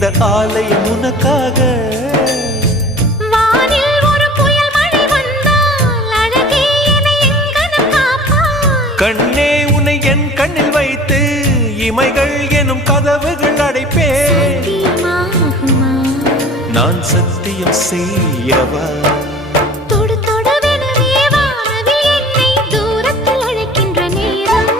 இந்த ஆலயம் உனக்காக. வானில் ஒரு புயல் மழை வந்தால் அழகே என்னை எங்கனம் காப்பாய். கண்ணே உன்னை என் கண்ணில் வைத்து இமைகள் எனும் கதவுகள் அடைப்பேன். சத்தியமாகுமா? நான் சத்தியம் செய்யவா? தொடு தொடுவெனவே வானவில் என்னை தூரத்தில் அழைக்கின்ற நேரம்.